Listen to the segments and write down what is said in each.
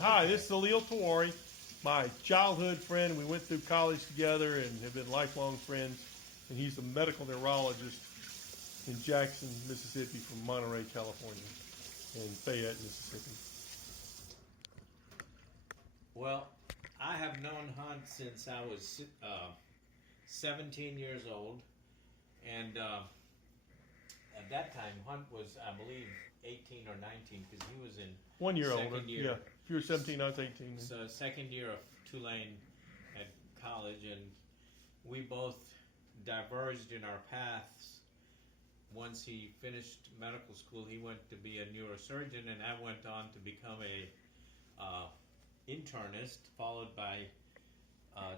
Hi, this is Salil Tiwari, my childhood friend. We went through college together and have been lifelong friends. And he's a medical neurologist in Jackson, Mississippi, from Monterey, California, and Fayette, Mississippi. Well, I have known Hunt since I was 17 years old, and at that time, Hunt was, I believe, 18 or 19 because he was in 1 year older. second year. Yeah. If you were 17, I was 18. So second year of Tulane at college, and we both diverged in our paths. Once he finished medical school, he went to be a neurosurgeon, and I went on to become a internist, followed by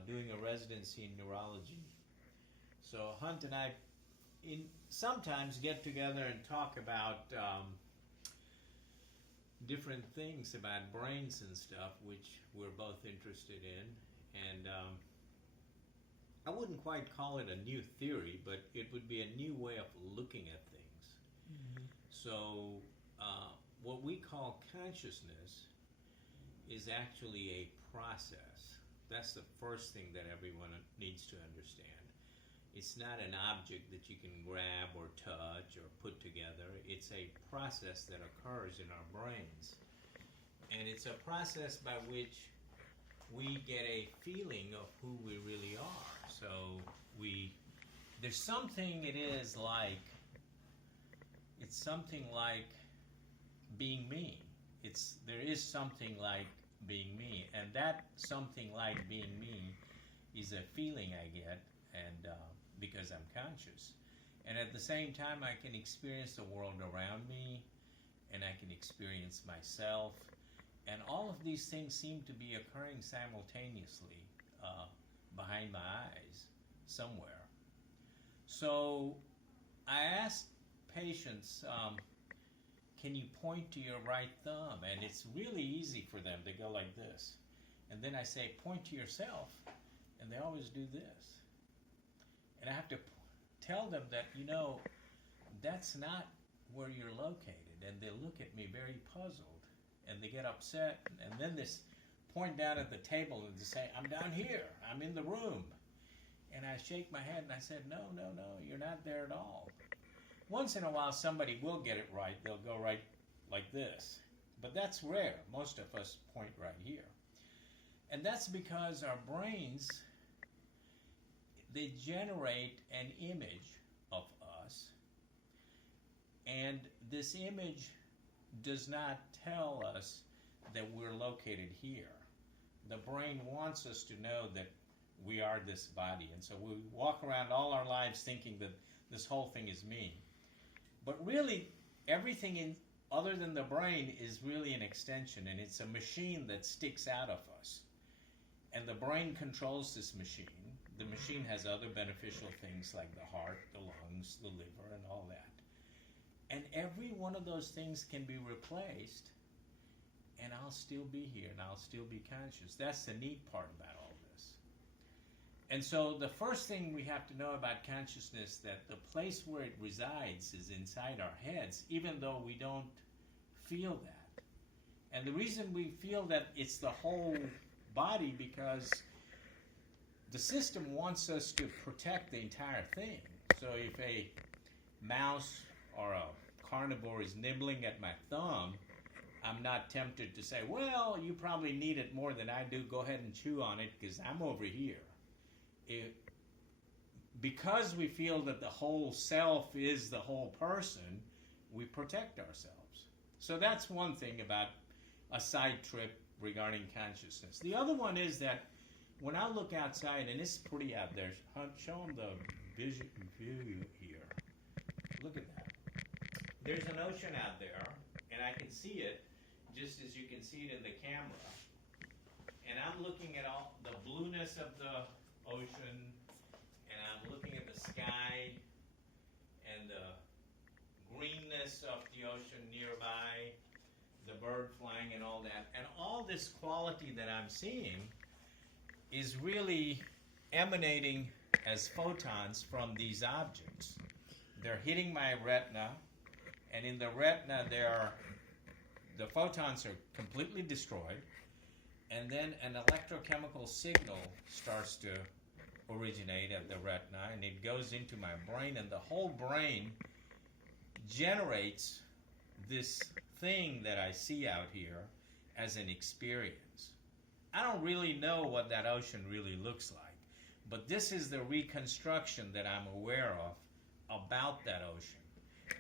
doing a residency in neurology. So Hunt and I sometimes get together and talk about different things about brains and stuff, which we're both interested in. And I wouldn't quite call it a new theory, but it would be a new way of looking at things. Mm-hmm. So what we call consciousness is actually a process. That's the first thing that everyone needs to understand. It's not an object that you can grab or touch or put together. It's a process that occurs in our brains. And it's a process by which we get a feeling of who we really are. So there's something it's something like being me. There is something like being me, and that something like being me is a feeling I get, and because I'm conscious. And at the same time, I can experience the world around me, and I can experience myself, and all of these things seem to be occurring simultaneously behind my eyes somewhere. So I ask patients, can you point to your right thumb? And it's really easy for them. They go like this. And then I say, point to yourself. And they always do this. And I have to tell them that, that's not where you're located. And they look at me very puzzled. And they get upset. And then this point down at the table and they say, I'm down here. I'm in the room. And I shake my head and I said, no, you're not there at all. Once in a while, somebody will get it right. They'll go right like this. But that's rare. Most of us point right here. And that's because our brains, they generate an image of us. And this image does not tell us that we're located here. The brain wants us to know that we are this body. And so we walk around all our lives thinking that this whole thing is me. But really, everything other than the brain is really an extension, and it's a machine that sticks out of us. And the brain controls this machine. The machine has other beneficial things like the heart, the lungs, the liver, and all that. And every one of those things can be replaced, and I'll still be here, and I'll still be conscious. That's the neat part about all this. And so the first thing we have to know about consciousness, that the place where it resides is inside our heads, even though we don't feel that. And the reason we feel that it's the whole body, because the system wants us to protect the entire thing. So if a mouse or a carnivore is nibbling at my thumb, I'm not tempted to say, well, you probably need it more than I do. Go ahead and chew on it because I'm over here. Because we feel that the whole self is the whole person, we protect ourselves. So that's one thing about a side trip regarding consciousness. The other one is that when I look outside, and it's pretty out there, show them the view here. Look at that. There's an ocean out there, and I can see it just as you can see it in the camera. And I'm looking at all the blueness of the ocean, and I'm looking at the sky and the greenness of the ocean nearby, the bird flying and all that. And all this quality that I'm seeing is really emanating as photons from these objects. They're hitting my retina, and in the retina there are the photons are completely destroyed, and then an electrochemical signal starts to originate at the retina, and it goes into my brain, and the whole brain generates this thing that I see out here as an experience. I don't really know what that ocean really looks like, but this is the reconstruction that I'm aware of about that ocean.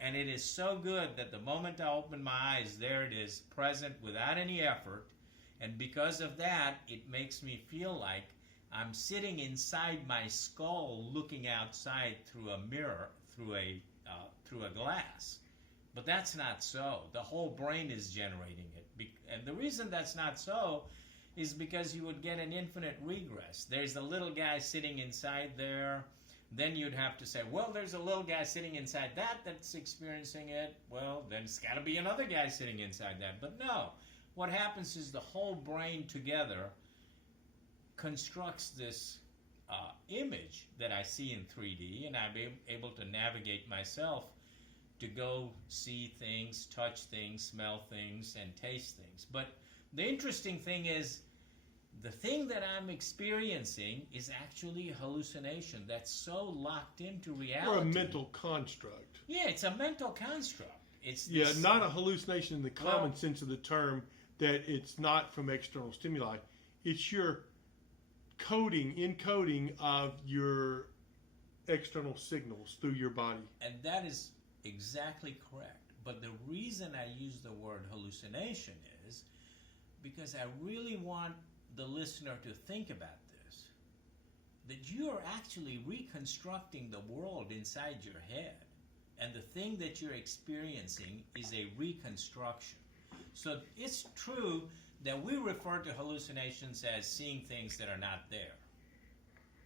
And it is so good that the moment I open my eyes, there it is, present without any effort. And because of that, it makes me feel like I'm sitting inside my skull looking outside through a mirror, through a glass. But that's not so. The whole brain is generating it. And the reason that's not so is because you would get an infinite regress. There's a little guy sitting inside there. Then you'd have to say, well, there's a little guy sitting inside that's experiencing it. Well, then it's got to be another guy sitting inside that. But no. What happens is the whole brain together constructs this image that I see in 3D, and I'm able to navigate myself to go see things, touch things, smell things, and taste things. But the interesting thing is, the thing that I'm experiencing is actually a hallucination that's so locked into reality. Or a mental construct. Yeah, it's a mental construct. It's this, not a hallucination in the common sense of the term, that it's not from external stimuli. It's your encoding of your external signals through your body. And that is exactly correct. But the reason I use the word hallucination is because I really want the listener to think about this. That you are actually reconstructing the world inside your head. And the thing that you're experiencing is a reconstruction. So it's true that we refer to hallucinations as seeing things that are not there.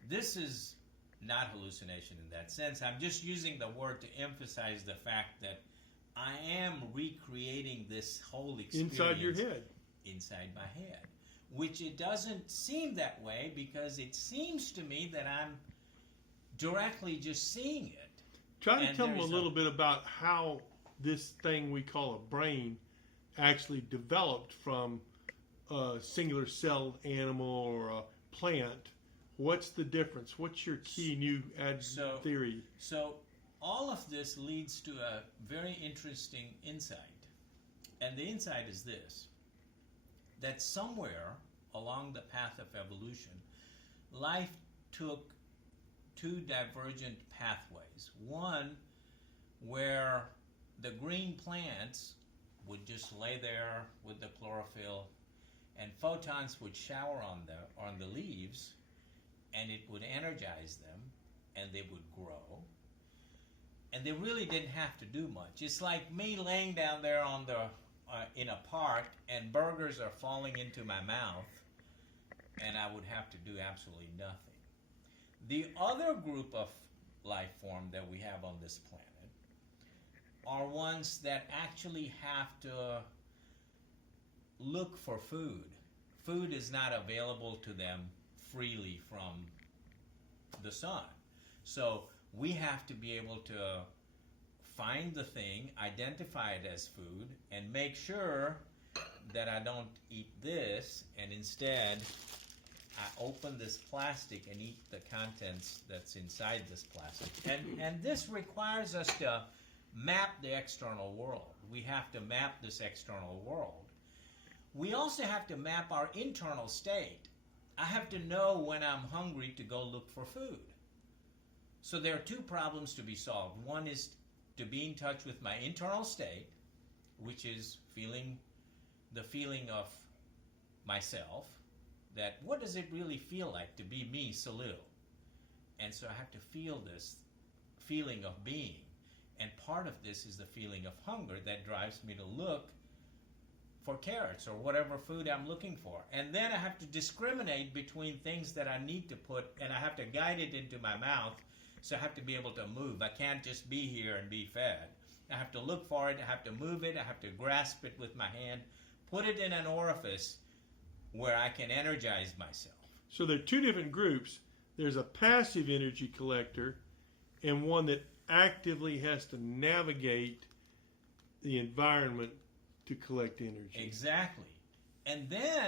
This is not hallucination in that sense. I'm just using the word to emphasize the fact that I am recreating this whole experience inside your head. Inside my head. Which it doesn't seem that way, because it seems to me that I'm directly just seeing it. Try to tell them a little bit about how this thing we call a brain actually developed from a singular celled animal or a plant. What's the difference? What's your key new theory? So all of this leads to a very interesting insight. And the insight is this: that somewhere along the path of evolution, life took two divergent pathways. One where the green plants would just lay there with the chlorophyll, and photons would shower on the leaves, and it would energize them, and they would grow. And they really didn't have to do much. It's like me laying down there on the in a park, and burgers are falling into my mouth, and I would have to do absolutely nothing. The other group of life form that we have on this planet are ones that actually have to look for food. Food is not available to them freely from the sun. So we have to be able to find the thing, identify it as food, and make sure that I don't eat this, and instead I open this plastic and eat the contents that's inside this plastic. And this requires us to map the external world. We have to map this external world. We also have to map our internal state. I have to know when I'm hungry to go look for food. So there are two problems to be solved. One is to be in touch with my internal state, which is the feeling of myself, that what does it really feel like to be me, Salil? And so I have to feel this feeling of being. And part of this is the feeling of hunger that drives me to look for carrots or whatever food I'm looking for. And then I have to discriminate between things that I need to put, and I have to guide it into my mouth. So I have to be able to move. I can't just be here and be fed. I have to look for it. I have to move it. I have to grasp it with my hand, put it in an orifice where I can energize myself. So there are two different groups. There's a passive energy collector and one that actively has to navigate the environment to collect energy. Exactly. And then